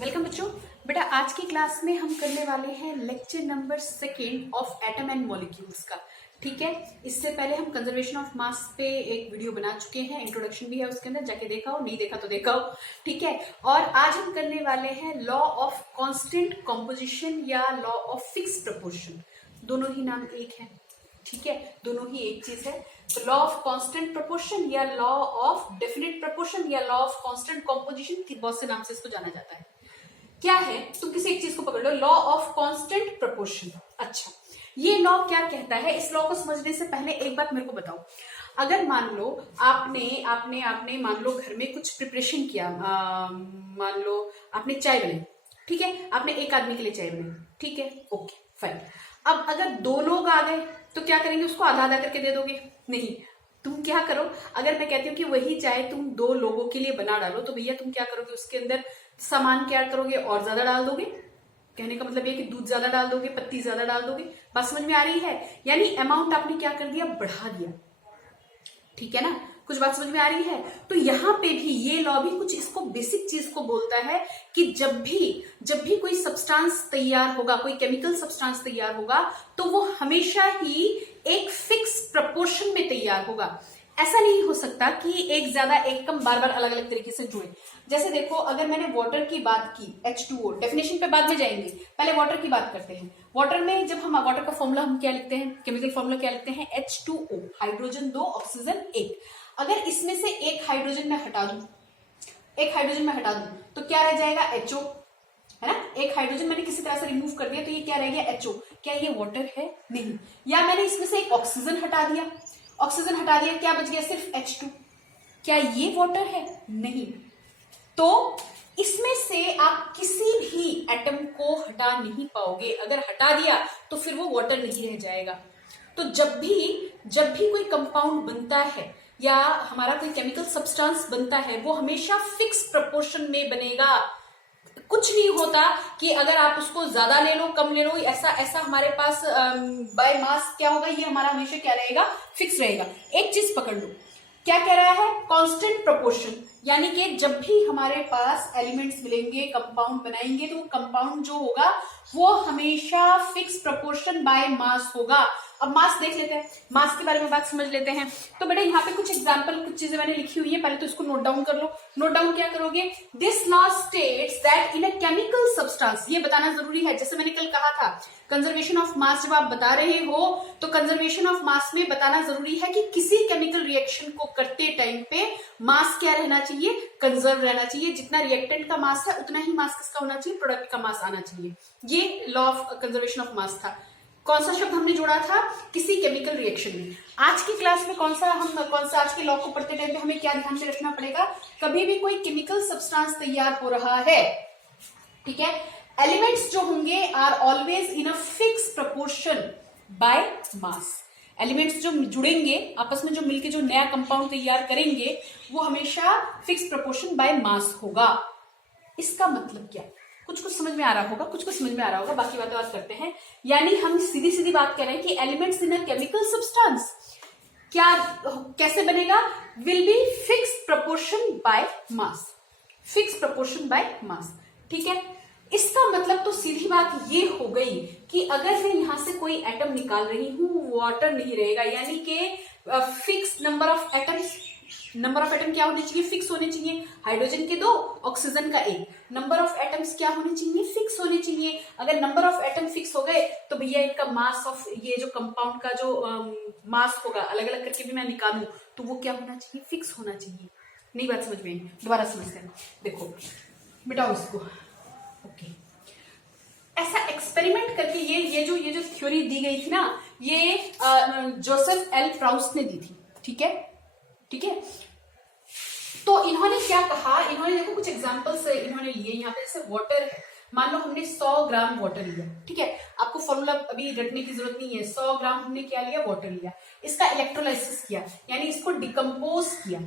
Welcome बच्चों। बेटा आज की क्लास में हम करने वाले हैं lecture number 2 of atom and molecules का। ठीक है, इससे पहले हम कंजर्वेशन ऑफ मास पे एक वीडियो बना चुके हैं, इंट्रोडक्शन भी है उसके अंदर, जाके देखा हो, नहीं देखा तो देखा हो। ठीक है, और आज हम करने वाले हैं लॉ ऑफ कांस्टेंट कॉम्पोजिशन या लॉ ऑफ फिक्स प्रपोर्शन। दोनों ही नाम एक है, ठीक है, दोनों ही एक चीज है। तो लॉ ऑफ कांस्टेंट प्रपोर्शन या लॉ ऑफ डेफिनेट प्रपोर्शन या लॉ ऑफ कांस्टेंट कॉम्पोजिशन, बहुत से नाम से इसको जाना जाता है। क्या है, तुम किसी एक चीज को पकड़ लो, लॉ ऑफ कांस्टेंट प्रपोर्शन। अच्छा, ये लॉ क्या कहता है? इस लॉ को समझने से पहले एक बात मेरे को बताओ। अगर मान लो आपने आपने आपने मान लो घर में कुछ प्रिपरेशन किया, मान लो आपने चाय बनाई, ठीक है, आपने एक आदमी के लिए चाय बनाई, ठीक है, ओके फाइन। अब अगर दो लोग आ गए तो क्या करेंगे? उसको आधा आधा करके दे दोगे? नहीं, तुम क्या करो, अगर मैं कहती हूँ कि वही चाय तुम दो लोगों के लिए बना डालो, तो भैया तुम क्या करोगे? उसके अंदर सामान क्या करोगे? और ज्यादा डाल दोगे। कहने का मतलब ये कि दूध ज्यादा डाल दोगे, पत्ती ज्यादा डाल दोगे। बात समझ में आ रही है? यानी अमाउंट आपने क्या कर दिया? बढ़ा दिया। ठीक है ना, कुछ बात समझ में आ रही है? तो यहां पे भी ये लॉ भी कुछ इसको बेसिक चीज को बोलता है कि जब भी कोई सब्सटेंस तैयार होगा, कोई केमिकल सब्सटेंस तैयार होगा, तो वो हमेशा ही एक फिक्स प्रपोर्शन में तैयार होगा। ऐसा नहीं हो सकता कि एक ज्यादा एक कम बार बार अलग अलग तरीके से जुड़े। जैसे देखो, अगर मैंने वाटर की बात की, H2O, डेफिनेशन पे बाद में जाएंगे, पहले वाटर की बात करते हैं। वाटर में जब हम वाटर का फॉर्मूला हम क्या लिखते हैं, केमिकल फॉर्मूला क्या लिखते हैं? H2O, hydrogen 2 oxygen 1। अगर इसमें से एक हाइड्रोजन में हटा दूं तो क्या रह जाएगा? HO, है ना। एक हाइड्रोजन मैंने किसी तरह से रिमूव कर दिया तो ये क्या रह गया? HO। क्या ये वाटर है? नहीं। या मैंने इसमें से एक ऑक्सीजन हटा दिया, क्या बच गया? सिर्फ H2। क्या ये वाटर है? नहीं। तो इसमें से आप किसी भी एटम को हटा नहीं पाओगे। अगर हटा दिया तो फिर वो वाटर नहीं रह जाएगा। तो जब भी कोई कंपाउंड बनता है या हमारा कोई केमिकल सब्सटेंस बनता है, वो हमेशा फिक्स प्रपोर्शन में बनेगा। कुछ नहीं होता कि अगर आप उसको ज्यादा ले लो, कम ले लो, ऐसा हमारे पास बाय मास क्या होगा? ये हमारा हमेशा क्या रहेगा? फिक्स रहेगा। एक चीज पकड़ लो, क्या कह रहा है? कांस्टेंट प्रपोर्शन, यानी कि जब भी हमारे पास एलिमेंट्स मिलेंगे, कंपाउंड बनाएंगे, तो कंपाउंड जो होगा वो हमेशा फिक्स प्रपोर्शन बाय मास होगा। अब मास देख लेते हैं, मास के बारे में बात समझ लेते हैं। तो बेटा यहाँ पे कुछ एग्जांपल, कुछ चीजें मैंने लिखी हुई है, पहले तो इसको नोट डाउन कर लो। नोट डाउन क्या करोगे? This law states that in a chemical substance, ये बताना जरूरी है। जैसे मैंने कल कहा था, कंजर्वेशन ऑफ मास जब आप बता रहे हो तो कंजर्वेशन ऑफ मास में बताना जरूरी है कि किसी केमिकल रिएक्शन को करते टाइम पे मास क्या रहना चाहिए? कंजर्व रहना चाहिए। जितना रिएक्टेंट का मास है उतना ही मास किसका होना चाहिए? प्रोडक्ट का मास आना चाहिए। ये law of conservation of mass था। कौन सा शब्द हमने जोड़ा था? किसी केमिकल रिएक्शन में। आज की क्लास में कौन सा आज के लॉ को पढ़ते टाइम पे हमें क्या ध्यान से रखना पड़ेगा? कभी भी कोई केमिकल सब्सटेंस तैयार हो रहा है, ठीक है, एलिमेंट्स जो होंगे are always in a fix proportion by mass. Elements जो जुड़ेंगे आपस में, जो मिलके जो नया कंपाउंड तैयार करेंगे, वो हमेशा फिक्स प्रपोर्शन बाय मास होगा। इसका मतलब क्या? कुछ समझ में आ रहा होगा, कुछ समझ में आ रहा होगा, बाकी बात करते हैं। यानी हम सीधी बात कर रहे हैं कि elements in a chemical substance क्या कैसे बनेगा? Will be fix proportion by mass, fix proportion by मास। ठीक है, इसका मतलब तो सीधी बात ये हो गई कि अगर मैं यहां से कोई एटम निकाल रही हूं, वाटर नहीं रहेगा, यानी कि fix number of atoms, number of atom क्या होने चाहिए? फिक्स होने चाहिए। हाइड्रोजन के 2, ऑक्सीजन का 1। नंबर ऑफ एटम्स क्या होने चाहिए? फिक्स होने चाहिए। अगर नंबर ऑफ एटम फिक्स हो गए तो भैया इनका मास ऑफ, ये जो कंपाउंड का जो मास होगा, अलग अलग करके भी मैं निकालूं तो वो क्या होना चाहिए? फिक्स होना चाहिए। नहीं बात समझ में आई? दोबारा समझते हैं। देखो मिटाओ इसको, ओके। ऐसा एक्सपेरिमेंट करके ये जो थ्योरी दी गई थी ना, ये जोसेफ एल प्राउस ने दी थी। ठीक है। तो इन्होंने क्या कहा? इन्होंने देखो कुछ एग्जांपल्स इन्होंने लिए यहाँ पे। जैसे वाटर है, मान लो हमने 100 ग्राम वाटर लिया, ठीक है, आपको फॉर्मूला अभी रटने की जरूरत नहीं है। 100 ग्राम हमने क्या लिया? वाटर लिया। इसका इलेक्ट्रोलाइसिस किया, यानी इसको डिकम्पोज किया।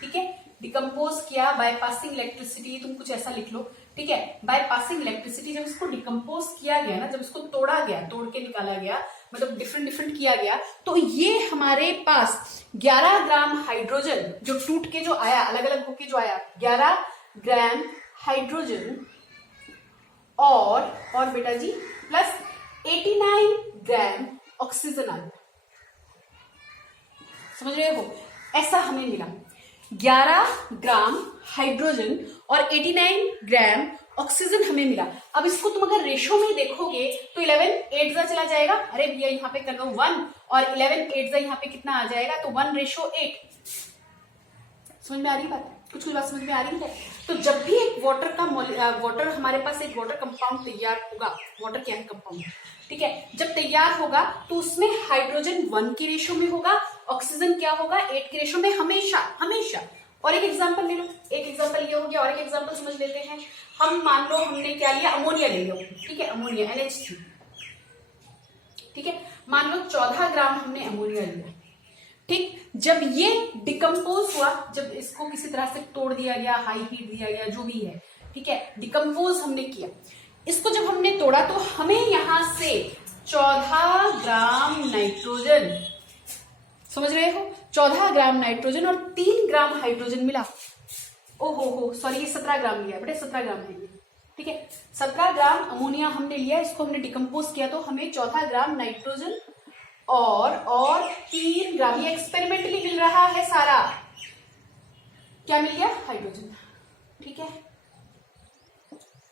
ठीक है, डिकम्पोज किया बाय पासिंग इलेक्ट्रिसिटी, तुम कुछ ऐसा लिख लो। ठीक है, बाय पासिंग इलेक्ट्रिसिटी जब इसको डिकम्पोज किया गया ना, जब इसको तोड़ा गया, तोड़ के निकाला गया, मतलब डिफरेंट किया गया, तो ये हमारे पास 11 ग्राम हाइड्रोजन जो टूट के जो आया, अलग अलग होके जो आया, 11 ग्राम हाइड्रोजन और बेटा जी प्लस 89 ग्राम ऑक्सीजन आ गया। समझ रहे हो? ऐसा हमें मिला 11 ग्राम हाइड्रोजन और 89 ग्राम ऑक्सीजन हमें मिला। अब इसको तुम अगर रेशो में देखोगे तो 11 8 चला जाएगा, अरे भैया यहाँ पे कर लो 1 और 11 8 यहाँ पे कितना आ जाएगा, तो 1:8। समझ में आ रही बात? कुछ बात समझ में आ रही है? तो जब भी एक वाटर हमारे पास एक वाटर कंपाउंड तैयार होगा, वाटर क्या है? कंपाउंड, ठीक है, जब तैयार होगा तो उसमें हाइड्रोजन 1 की रेशो में होगा, ऑक्सीजन क्या होगा? 8 की रेशो में, हमेशा हमेशा। और एक एग्जांपल ले लो, एक एग्जांपल ये हो गया, और एक एग्जांपल समझ लेते हैं। हम मान लो हमने क्या लिया, अमोनिया ले लो, ठीक है, अमोनिया NH3, ठीक है, मान लो 14 ग्राम हमने अमोनिया लिया, ठीक। जब ये डिकम्पोज हुआ, जब इसको किसी तरह से तोड़ दिया गया, हाई हीट दिया गया, जो भी है, ठीक है, डिकम्पोज हमने किया, इसको जब हमने तोड़ा तो हमें यहां से 14 ग्राम नाइट्रोजन, समझ रहे हो, 14 ग्राम नाइट्रोजन और 3 ग्राम हाइड्रोजन मिला। ओहो सॉरी, ये 17 ग्राम लिया बेटे, 17 ग्राम है ये, ठीक है, 17 ग्राम अमोनिया हमने लिया, इसको हमने डिकम्पोज किया तो हमें 14 ग्राम नाइट्रोजन और 3 ग्राम, ये एक्सपेरिमेंटली मिल रहा है सारा, क्या मिल गया? हाइड्रोजन, ठीक है,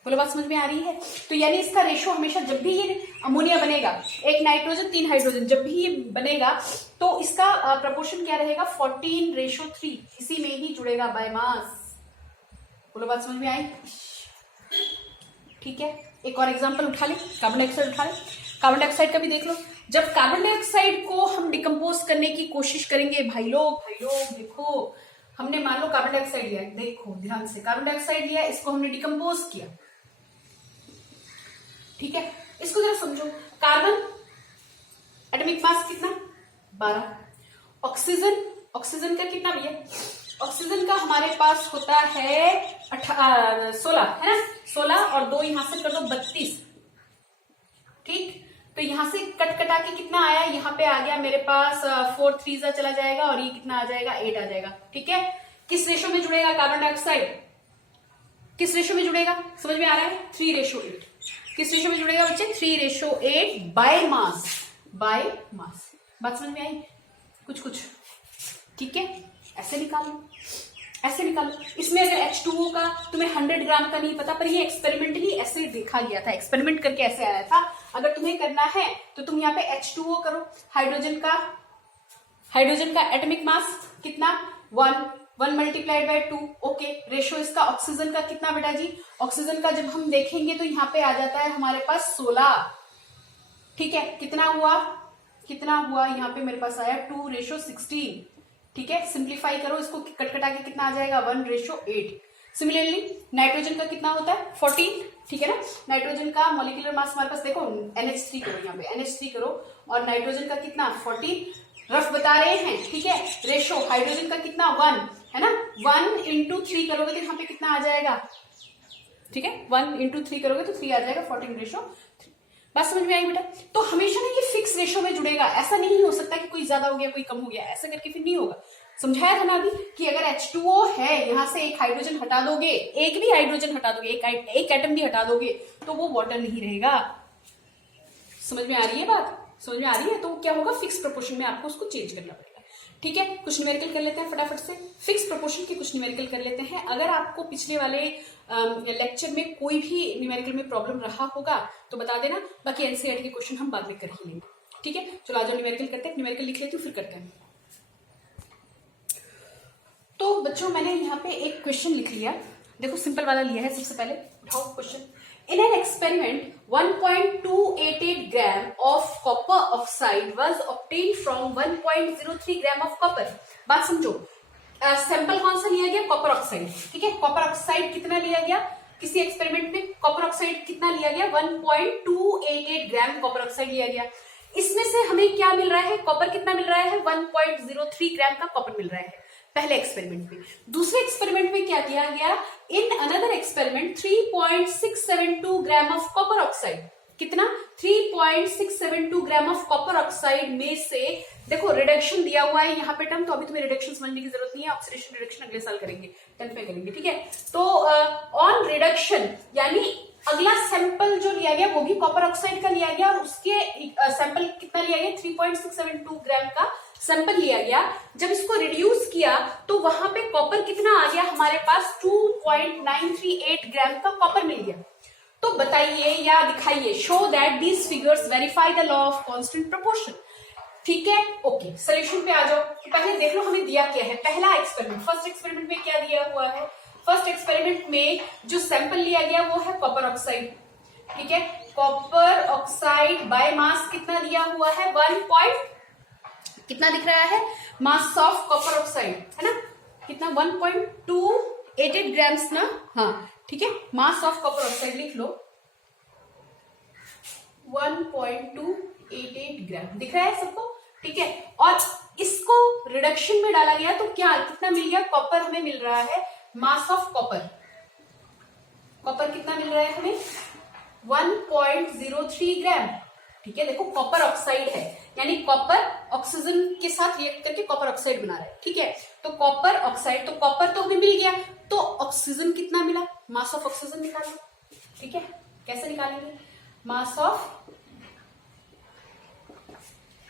बोलो बात समझ में आ रही है? तो यानी इसका रेशो हमेशा, जब भी ये अमोनिया बनेगा, 1 नाइट्रोजन 3 हाइड्रोजन, जब भी ये बनेगा तो इसका प्रपोर्शन क्या रहेगा? 14:3, इसी में ही जुड़ेगा बाय मास। बोलो बात समझ में आई? ठीक है, एक और एग्जांपल उठा ले, कार्बन डाइऑक्साइड उठा ले। कार्बन डाइऑक्साइड का भी देख लो, जब कार्बन डाइऑक्साइड को हम डिकम्पोज करने की कोशिश करेंगे, भाई लोग देखो, हमने मान लो कार्बन डाइऑक्साइड लिया, देखो ध्यान से, कार्बन डाइऑक्साइड लिया, इसको हमने डिकम्पोज किया, ठीक है, इसको जरा समझो। कार्बन एटॉमिक मास कितना? 12। ऑक्सीजन का कितना भैया? ऑक्सीजन का हमारे पास होता है 16, है ना, 16 और 2 यहां से कर दो 32, ठीक। तो यहां से कट कटा के कितना आया? यहाँ पे आ गया मेरे पास 4 3 चला जाएगा और ये कितना आ जाएगा? 8 आ जाएगा, ठीक है। किस रेशो में जुड़ेगा कार्बन डाइऑक्साइड? किस रेशो में जुड़ेगा? समझ में आ रहा है? 3:8। किस रेशो में जुड़ेगा बच्चे? 3:8 बाय मास, बाय मास। बात समझ में आई? कुछ, ठीक है, ऐसे निकालो, ऐसे निकालो। इसमें अगर H2O का तुम्हें 100 ग्राम का नहीं पता, पर ये एक्सपेरिमेंटली ऐसे देखा गया था, एक्सपेरिमेंट करके ऐसे आया था। अगर तुम्हें करना है तो तुम यहाँ पे H2O करो, हाइड्रोजन का एटॉमिक मास कितना? 1 मल्टीप्लाइड बाय 2, ओके। रेशो इसका ऑक्सीजन का कितना बेटा जी? ऑक्सीजन का जब हम देखेंगे तो यहाँ पे आ जाता है हमारे पास 16, ठीक है। कितना हुआ यहाँ पे मेरे पास आया 2:16, ठीक है। सिंप्लीफाई करो इसको, कटकटा के कितना आ जाएगा? 1:8। सिमिलरली नाइट्रोजन का कितना होता है? 14, ठीक है ना। नाइट्रोजन का मॉलिक्यूलर मास हमारे पास देखो, NH3 करो, यहाँ पे NH3 करो, और नाइट्रोजन का कितना? 14, रफ बता रहे हैं, ठीक है। रेशो हाइड्रोजन का कितना? 1, है ना। 1 × 3 करोगे तो यहाँ पे कितना आ जाएगा? ठीक है, 1 × 3 करोगे तो 3 आ जाएगा, 14:3। बात समझ में आई बेटा? तो हमेशा ना ये फिक्स रेशो में जुड़ेगा, ऐसा नहीं हो सकता कि कोई ज्यादा हो गया कोई कम हो गया, ऐसा करके फिर नहीं होगा। समझाया था ना अभी कि अगर H2O है, यहां से एक हाइड्रोजन हटा दोगे, एक भी हाइड्रोजन हटा दोगे, एक एटम भी हटा दोगे, तो वो वाटर नहीं रहेगा। समझ में आ रही है बात? समझ में आ रही है? तो क्या होगा? फिक्स प्रोपोर्शन में आपको उसको चेंज करना पड़ेगा, ठीक है। कुछ न्यूमेरिकल कर लेते हैं फटाफट से, फिक्स प्रोपोर्शन के कुछ न्यूमेरिकल कर लेते हैं। अगर आपको पिछले वाले लेक्चर में कोई भी न्यूमेरिकल में प्रॉब्लम रहा होगा तो बता देना, बाकी एनसीईआरटी के क्वेश्चन हम बाद में कर ही लेंगे, ठीक है। चलो आ जाओ न्यूमेरिकल करते हैं, न्यूमेरिकल लिख लेती हूँ फिर करते हैं। तो बच्चों मैंने यहाँ पे एक क्वेश्चन लिख लिया, देखो सिंपल वाला लिया है। सबसे पहले उठाओ question. In an experiment, 1.288 gram of copper oxide was obtained from 1.03 gram of copper. बात समझो, सैंपल कौन सा लिया गया? कॉपर ऑक्साइड, ठीक है। कॉपर ऑक्साइड कितना लिया गया किसी एक्सपेरिमेंट में? कॉपर ऑक्साइड कितना लिया गया? 1.288 ग्राम कॉपर ऑक्साइड लिया गया। इसमें से हमें क्या मिल रहा है? कॉपर कितना मिल रहा है? 1.03 ग्राम का कॉपर मिल रहा है पहले एक्सपेरिमेंट में। दूसरे एक्सपेरिमेंट में क्या किया गया? In another experiment 3.672 gram of copper oxide, कितना? 3.672 ग्राम ऑफ कॉपर ऑक्साइड में से देखो रिडक्शन दिया हुआ है यहाँ पे टर्म, तो अभी तुम्हें रिडक्शन समझने की जरूरत नहीं है, ऑक्सीडेशन रिडक्शन अगले साल करेंगे, 10th में करेंगे, ठीक है। तो ऑन रिडक्शन यानी अगला सैंपल वो भी कॉपर ऑक्साइड का लिया गया और उसके सैंपल कितना लिया गया 3.672 ग्राम का सैंपल लिया गया। जब इसको रिड्यूस किया तो वहां पे कॉपर कितना आ गया हमारे पास 2.938 ग्राम का कॉपर मिल गया। तो बताइए या दिखाइए, show that these figures verify the law of constant proportion. ठीक है, ओके सोल्यूशन पे आ जाओ। तो पहले देख लो हमें दिया क्या है। पहला एक्सपेरिमेंट, फर्स्ट एक्सपेरिमेंट में क्या दिया हुआ है? फर्स्ट एक्सपेरिमेंट में जो सैंपल लिया गया वो है कॉपर ऑक्साइड। ठीक है, कॉपर ऑक्साइड बाय मास कितना दिया हुआ है? 1 कितना दिख रहा है? मास ऑफ कॉपर ऑक्साइड है ना, कितना 1.288 ग्राम्स ना। हाँ ठीक है, मास ऑफ कॉपर ऑक्साइड लिख लो 1.288 ग्राम दिख रहा है सबको। ठीक है, और इसको रिडक्शन में डाला गया तो क्या कितना मिल गया? कॉपर हमें मिल रहा है, मास ऑफ कॉपर, कॉपर कितना मिल रहा है हमें? 1.03 ग्राम। ठीक है, देखो कॉपर ऑक्साइड है यानी कॉपर ऑक्सीजन के साथ रिएक्ट करके कॉपर ऑक्साइड बना रहा है। ठीक है, तो कॉपर ऑक्साइड, तो कॉपर तो हमें मिल गया, तो ऑक्सीजन कितना मिला? मास ऑफ ऑक्सीजन निकालो। ठीक है, कैसे निकालेंगे? मास ऑफ,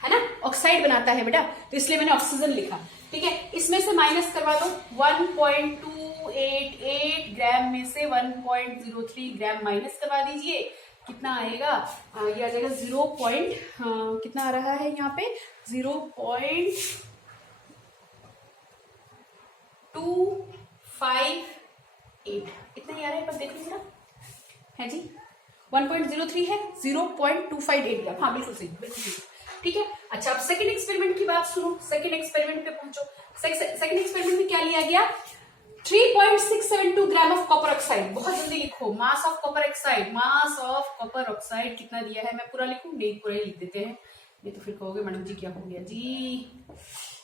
है ना, ऑक्साइड बनाता है बेटा, तो इसलिए मैंने ऑक्सीजन लिखा। ठीक है, इसमें से माइनस करवा दो, 1.288 ग्राम में से 1.03 ग्राम माइनस करवा दीजिए, कितना आएगा? ये आ जाएगा 0. कितना आ रहा है यहाँ पे? 0.258 इतना ही आ रहा है, पर देख लीजिए है जी, 1.03 है, 0.258 ग्राम। हाँ बिल्कुल सही, बिल्कुल सही। ठीक है, अच्छा अब सेकंड एक्सपेरिमेंट की बात सुनो, सेकंड एक्सपेरिमेंट पे पहुंचो। सेकंड एक्सपेरिमेंट में क्या लिया गया? 3.672 ग्राम ऑफ कॉपर ऑक्साइड। बहुत जल्दी लिखो, mass of copper oxide, mass of copper oxide कितना दिया है? मैं पूरा लिखूं? नहीं, पूरा ही लिख देते हैं, नहीं तो फिर कहोगे मैडम जी क्या हो गया जी।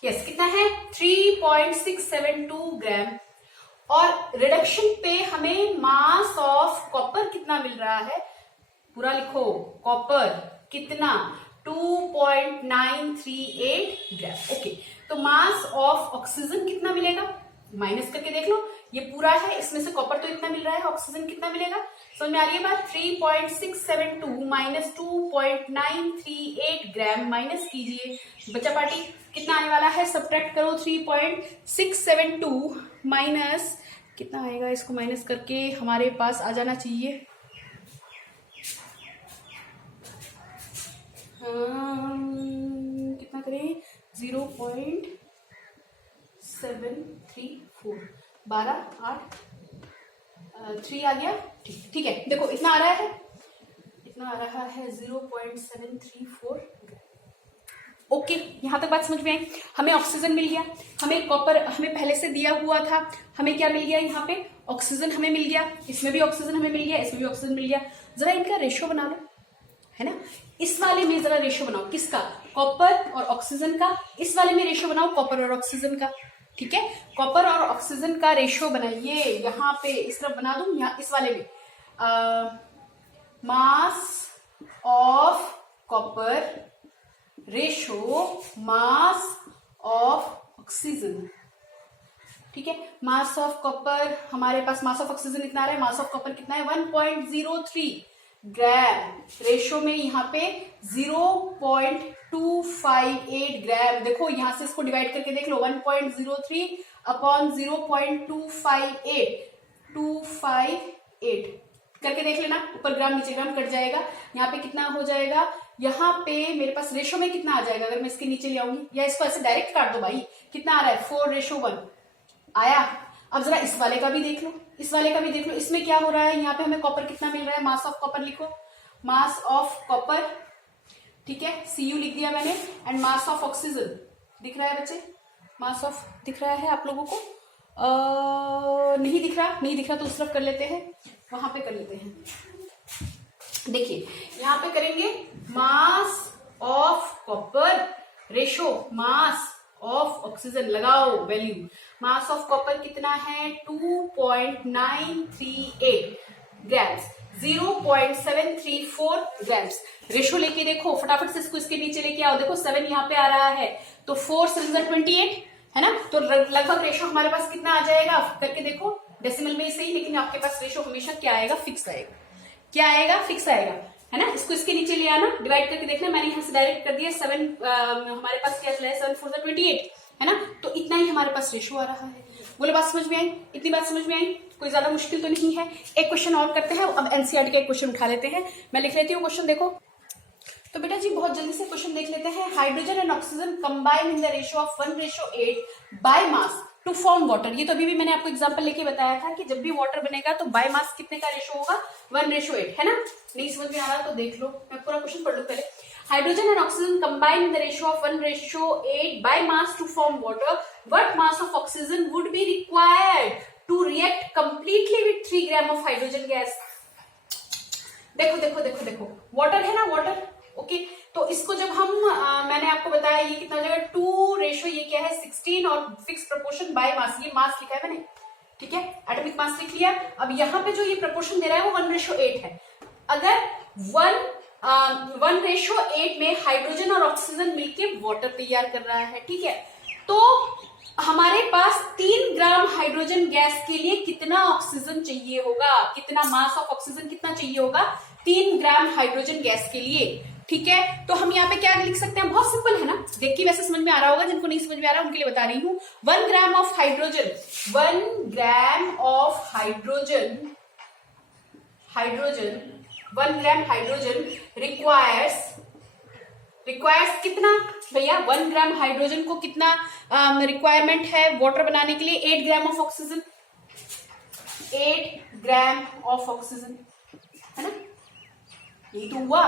यस, कितना है? 3.672 ग्राम। और रिडक्शन पे हमें मास ऑफ कॉपर कितना मिल रहा है? पूरा लिखो, कॉपर कितना? 2.938 ग्राम। ओके, तो मास ऑफ ऑक्सीजन कितना मिलेगा? माइनस करके देख लो, ये पूरा है, इसमें से कॉपर तो इतना मिल रहा है, ऑक्सीजन कितना मिलेगा? समझ में आ रही है बात? 3.672 माइनस 2.938 ग्राम माइनस कीजिए, बचा पार्टी कितना आने वाला है? सब्ट्रैक्ट करो, 3.672 माइनस कितना आएगा? इसको माइनस करके हमारे पास आ जाना चाहिए कितना करें? 0.734, 12, 8, 3 आ गया। ठीक है, देखो इतना आ रहा है, इतना आ रहा है 0.734। ओके, यहां तक बात समझ में आई? हमें ऑक्सीजन मिल गया, हमें कॉपर हमें पहले से दिया हुआ था, हमें क्या मिल गया? यहाँ पे ऑक्सीजन हमें मिल गया, इसमें भी ऑक्सीजन हमें मिल गया, इसमें भी ऑक्सीजन मिल गया। जरा इनका रेशियो बना लो, है ना, इस वाले में जरा रेशियो बनाओ, किसका? कॉपर और ऑक्सीजन का। इस वाले में रेशियो बनाओ कॉपर और ऑक्सीजन का। ठीक है, कॉपर और ऑक्सीजन का रेशियो बनाइए, यहाँ पे इस तरफ बना दूं, यहाँ इस वाले में mass of copper ratio mass of oxygen. ठीक है, मास ऑफ कॉपर हमारे पास, मास ऑफ ऑक्सीजन इतना आ रहा है, मास ऑफ कॉपर कितना है? 1.03 ग्राम। रेशियो में यहाँ पे 0.258 ग्राम। देखो यहां से इसको डिवाइड करके देख लो, 1.03 अपॉन 0.258 करके देख लेना, ऊपर ग्राम नीचे ग्राम कट जाएगा। यहाँ पे कितना हो जाएगा? यहाँ पे मेरे पास रेशो में कितना आ जाएगा अगर मैं इसके नीचे ले आऊंगी, या इसको ऐसे डायरेक्ट काट दो भाई, कितना आ रहा है? 4:1 आया। अब जरा इस वाले का भी देख लो, इस वाले का भी देख लो, इसमें क्या हो रहा है? यहाँ पे हमें कॉपर कितना मिल रहा है? मास ऑफ कॉपर लिखो, मास ऑफ कॉपर, ठीक है, Cu लिख दिया मैंने, एंड मास ऑफ ऑक्सीजन दिख रहा है बच्चे? मास ऑफ दिख रहा है आप लोगों को? नहीं दिख रहा, नहीं दिख रहा तो उस तरफ कर लेते हैं, वहां पे कर लेते हैं। देखिए यहाँ पे करेंगे mass of copper ratio mass of oxygen, लगाओ वैल्यू। मास ऑफ कॉपर कितना है? 2.938 ग्राम्स, 0.734 ग्राम्स। रेशो लेके देखो फटाफट से, इसको इसके नीचे लेके आओ। देखो 7 यहाँ पे आ रहा है, तो 4 7 28 है ना, तो लगभग रेशो हमारे पास कितना आ जाएगा? करके देखो, डेसिमल में सही, लेकिन आपके पास रेशो हमेशा क्या आएगा? फिक्स आएगा। क्या आएगा? फिक्स आएगा। है ना। इसको इसके नीचे ले आना, डिवाइड करके देखना, मैंने यहाँ से डायरेक्ट कर दिया 7, हमारे पास क्या चला है 7 4 28, है ना। तो इतना ही हमारे पास रेशो आ रहा है। बोले बात समझ में आई? इतनी बात समझ में आई? कोई ज्यादा मुश्किल तो नहीं है। एक क्वेश्चन और करते हैं, अब एनसीईआरटी का एक क्वेश्चन उठा लेते हैं। मैं लिख लेती हूँ क्वेश्चन, देखो। तो बेटा जी बहुत जल्दी से क्वेश्चन देख लेते हैं। Hydrogen and oxygen combine in the ratio of 1:8 by mass to form water. ये तो अभी भी मैंने आपको एग्जांपल लेके बताया था कि जब भी वाटर बनेगा तो बाय मास कितने का रेशियो होगा, 1:8, है ना। नहीं समझ में आ रहा तो देख लो, मैं पूरा क्वेश्चन पढ़ लूं पहले। Hydrogen and oxygen combine in the ratio of 1:8 by mass to form water, what mass of oxygen would be required to react completely with 3 gram of hydrogen gas. देखो देखो देखो देखो, वाटर है ना, वाटर, ओके। तो इसको जब हम मैंने आपको बताया ये कितना हो जाएगा 2 रेशो, ये क्या है 16 और फिक्स प्रपोर्शन बाय मास, ये मास लिखा है मैंने, ठीक है, एटॉमिक मास लिख लिया। अब यहाँ पे जो ये प्रपोर्शन दे रहा है वो 1:8 है। अगर 1:8 में हाइड्रोजन और ऑक्सीजन मिलके वाटर तैयार कर रहा है, ठीक है, तो हमारे पास 3 ग्राम हाइड्रोजन गैस के लिए कितना ऑक्सीजन चाहिए होगा, कितना मास ऑफ ऑक्सीजन कितना चाहिए होगा 3 ग्राम हाइड्रोजन गैस के लिए, ठीक है। तो हम यहाँ पे क्या लिख सकते हैं, बहुत सिंपल है ना, देख के वैसे समझ में आ रहा होगा, जिनको नहीं समझ में आ रहा उनके लिए बता रही हूँ। 1 ग्राम of hydrogen, 1 gram of hydrogen 1 gram hydrogen requires कितना भैया, 1 ग्राम हाइड्रोजन को कितना रिक्वायरमेंट है वाटर बनाने के लिए, 8 gram of oxygen, 8 gram of oxygen, है ना। ये तो हुआ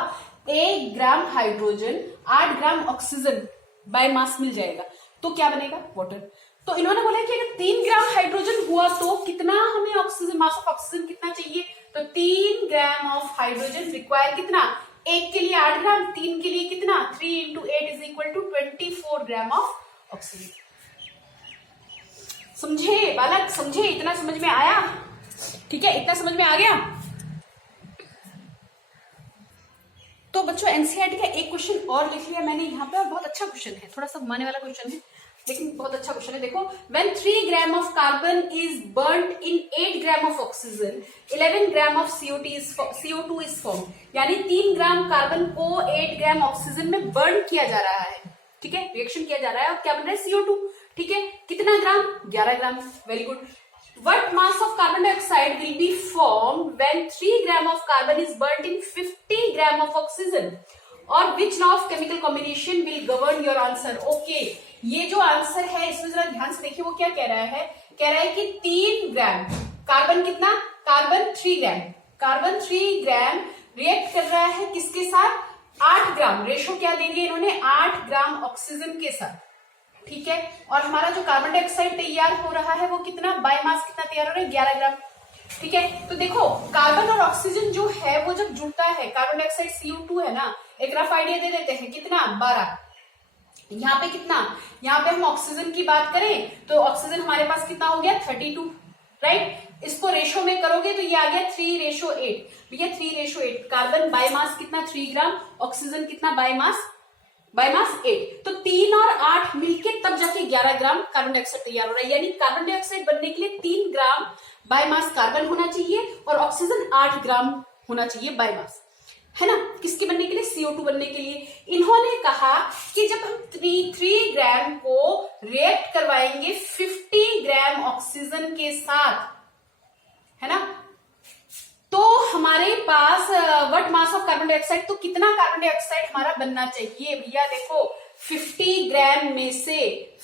1 gram hydrogen 8 gram oxygen by mass मिल जाएगा, तो क्या बनेगा, वाटर। तो इन्होंने बोला कि अगर 3 ग्राम हाइड्रोजन हुआ तो कितना हमें ऑक्सीजन, मास ऑफ ऑक्सीजन कितना चाहिए, तो 3 ग्राम ऑफ हाइड्रोजन रिक्वायर कितना, 1 के लिए 8 ग्राम, 3 के लिए कितना, 3 × 8 is equal to 24 gram of oxygen. समझे बालक, समझे, इतना समझ में आया, ठीक है, इतना समझ में आ गया। तो बच्चों एनसीईआरटी का एक क्वेश्चन और लिख लिया मैंने यहाँ पे, और बहुत अच्छा क्वेश्चन है, थोड़ा सा घुमाने वाला क्वेश्चन है लेकिन बहुत अच्छा क्वेश्चन है। देखो, when 3 gram of carbon is burnt in 8 gram of oxygen, 11 gram of CO2 is form. यानी 3 ग्राम कार्बन को 8 ग्राम ऑक्सीजन में बर्न किया जा रहा है, ठीक है, रिएक्शन किया जा रहा है, और क्या बन रहा है CO2, ठीक है। कितना gram, 11 gram, very good. What mass of carbon dioxide will be formed when 3 gram of carbon is burnt in 50 gram of oxygen? और which law of chemical combination will govern your answer? Okay, ये जो answer है इसमें जरा ध्यान से देखिए, वो क्या कह रहा है, कह रहा है कि 3 ग्राम कार्बन, कितना कार्बन 3 ग्राम रिएक्ट कर रहा है किसके साथ, 8 ग्राम, रेशो क्या दे दिया इन्होंने, 8 ग्राम ऑक्सीजन के साथ, ठीक है। और हमारा जो कार्बन डाइऑक्साइड तैयार हो रहा है वो कितना, बाय मास कितना तैयार हो रहा है, 11 ग्राम, ठीक है। तो देखो कार्बन और ऑक्सीजन जो है वो जब जुड़ता है, कार्बन डाइऑक्साइड CO2 है ना, एक रफ आइडिया दे देते हैं, कितना 12, यहाँ पे कितना, यहाँ पे हम ऑक्सीजन की बात करें तो ऑक्सीजन हमारे पास कितना हो गया 32, राइट। इसको रेशो में करोगे तो ये आ गया 3:8, भैया 3:8, कार्बन बाय मास कितना 3 ग्राम, ऑक्सीजन कितना बाय मास 8, तो 3 और 8 मिलके तब जाके 11 ग्राम कार्बन डाइऑक्साइड तैयार हो रहा है। यानी कार्बन डाइऑक्साइड बनने के लिए 3 ग्राम बाय मास कार्बन होना चाहिए और ऑक्सीजन 8 ग्राम होना चाहिए बाय मास, है ना। किसके बनने के लिए, CO2 बनने के लिए। इन्होंने कहा कि जब हम 3 ग्राम को रिएक्ट करवाएंगे 50 ग्राम ऑक्सीजन के साथ, है ना, तो हमारे पास what mass of carbon dioxide, तो कितना कार्बन डाइऑक्साइड हमारा बनना चाहिए भैया, देखो 50 ग्राम में से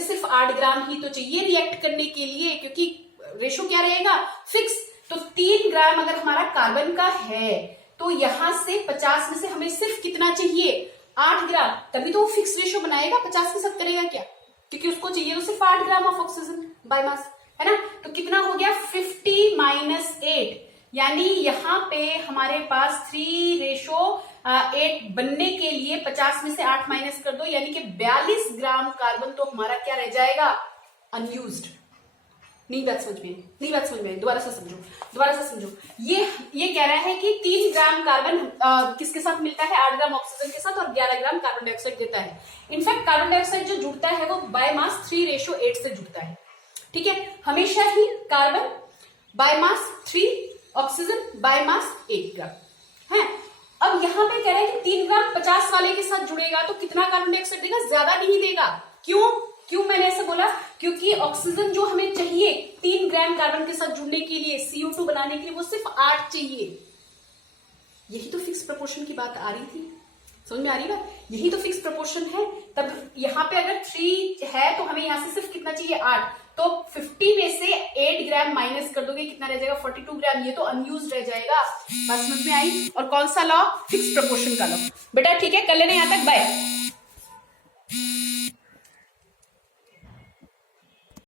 सिर्फ 8 ग्राम ही तो चाहिए रिएक्ट करने के लिए, क्योंकि रेशो क्या रहेगा, फिक्स। तो 3 ग्राम अगर हमारा कार्बन का है तो यहां से 50 में से हमें सिर्फ कितना चाहिए, 8 ग्राम, तभी तो वो फिक्स रेशो बनाएगा, 50 के साथ करेगा क्या, क्योंकि उसको चाहिए तो सिर्फ 8 ग्राम ऑफ ऑक्सीजन बाय मास, है ना। तो कितना हो गया 50 - 8, यानी यहाँ पे हमारे पास 3:8 बनने के लिए 50 में से 8 माइनस कर दो, यानी कि 42 ग्राम कार्बन तो हमारा क्या रह जाएगा, अनयूज्ड। नहीं बात समझ में, दोबारा से समझो। ये कह रहा है कि 3 ग्राम कार्बन किसके साथ मिलता है, 8 ग्राम ऑक्सीजन के साथ, और 11 ग्राम कार्बन डाइऑक्साइड देता है। इनफैक्ट कार्बन डाइऑक्साइड जो जुड़ता है वो बाय मास 3:8 से जुड़ता है, ठीक है। हमेशा ही carbon by mass 3, oxygen by mass 8 gram है। अब यहाँ पे कह रहे हैं कि 3 ग्राम 50 वाले के साथ जुड़ेगा तो कितना कार्बन डाइऑक्साइड देगा, ज्यादा नहीं देगा। क्यों मैंने ऐसा बोला, क्योंकि ऑक्सीजन जो हमें चाहिए 3 ग्राम कार्बन के साथ जुड़ने के लिए, CO2 बनाने के लिए, वो सिर्फ 8 चाहिए। यही तो फिक्स प्रपोर्शन की बात आ रही थी, समझ में आ रही बात, यही तो फिक्स प्रपोर्शन है। तब यहाँ पे अगर 3 है तो हमें यहाँ से सिर्फ कितना चाहिए, 8, तो 50 में से 8 ग्राम माइनस कर दोगे, कितना रह जाएगा, 42 ग्राम, ये तो अनयूज रह जाएगा। बात समझ में आई। और कौन सा लॉ, फिक्स प्रपोर्शन का लॉ। बेटा ठीक है, कर लेना यहाँ तक, बाय।